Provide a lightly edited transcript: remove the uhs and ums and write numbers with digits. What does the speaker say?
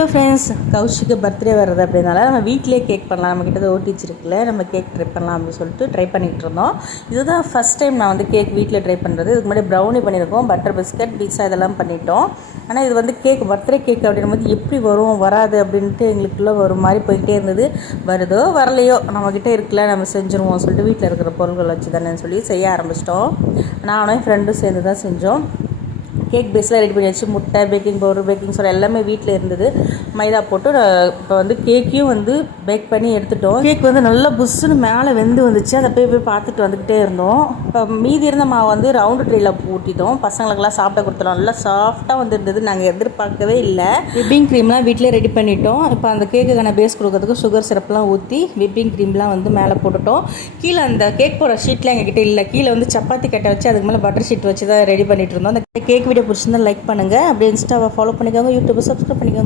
Hello friends, கௌஷிக்கு birthday வர்றது அப்படின்னால நம்ம வீட்டிலே கேக் பண்ணலாம். நம்மக்கிட்ட ஓடிச்சு இருக்குல்ல, நம்ம கேக் ட்ரை பண்ணலாம் அப்படின்னு சொல்லிட்டு ட்ரை பண்ணிகிட்டு இருந்தோம். இதுதான் ஃபஸ்ட் டைம் நான் வந்து கேக் வீட்டில் ட்ரை பண்ணுறது. இதுக்கு முன்னாடி ப்ரௌனி பண்ணியிருக்கோம், பட்டர் பிஸ்கட், பீட்சா இதெல்லாம் பண்ணிட்டோம். ஆனால் இது வந்து கேக் பர்த்டே கேக் அப்படின்னும்போது எப்படி வரும் வராது அப்படின்ட்டு எங்களுக்குள்ளே ஒரு மாதிரி போயிட்டே இருந்தது. வருதோ வரலையோ நம்மக்கிட்ட இருக்குல்ல, நம்ம செஞ்சுருவோம் சொல்லிட்டு வீட்டில் இருக்கிற பொருள்கள் வச்சு தானே சொல்லி செய்ய ஆரம்பிச்சிட்டோம். நானும் ஃப்ரெண்டும் சேர்ந்து தான் செஞ்சோம். கேக் பேஸ்லாம் ரெடி பண்ணியாச்சு. முட்டை, பேக்கிங் பவுடர், பேக்கிங் சோடா எல்லாமே வீட்டில் இருந்தது. மைதா போட்டு இப்போ வந்து கேக்கையும் வந்து பேக் பண்ணி எடுத்துட்டோம். கேக் வந்து நல்லா புஷ்ஷுன்னு மேலே வெந்து வந்துச்சு. அதை போய் பார்த்துட்டு வந்துக்கிட்டே இருந்தோம். இப்போ மீதி இருந்த மாவு வந்து ரவுண்டு ட்ரேயில் ஊட்டிட்டோம். பசங்களுக்கெல்லாம் சாப்பிட கொடுத்துட்டோம். நல்லா சாஃப்டாக வந்துருந்தது. நாங்கள் எதிர்பார்க்கவே இல்லை. விப்பிங் க்ரீம்லாம் வீட்டிலே ரெடி பண்ணிட்டோம். இப்போ அந்த கேக்குக்கான பேஸ் கொடுக்கறதுக்கு சுகர் சிரப்லாம் ஊற்றி விப்பிங் க்ரீம்லாம் வந்து மேலே போட்டுட்டோம். கீழே அந்த கேக் போடுற ஷீட்லாம் எங்ககிட்ட இல்லை. கீழே வந்து சப்பாத்தி கட்டை வச்சு அதுக்கு மேலே பட்டர் ஷீட் வச்சு தான் ரெடி பண்ணிட்டு இருந்தோம். அந்த கேக் வீடியோ பிடிச்சிருந்தா லைக் பண்ணுங்கள். அப்படியே இன்ஸ்டாவை ஃபாலோ பண்ணிக்கோங்க, யூடியூப்பை சப்ஸ்கிரைப் பண்ணிக்கோங்க.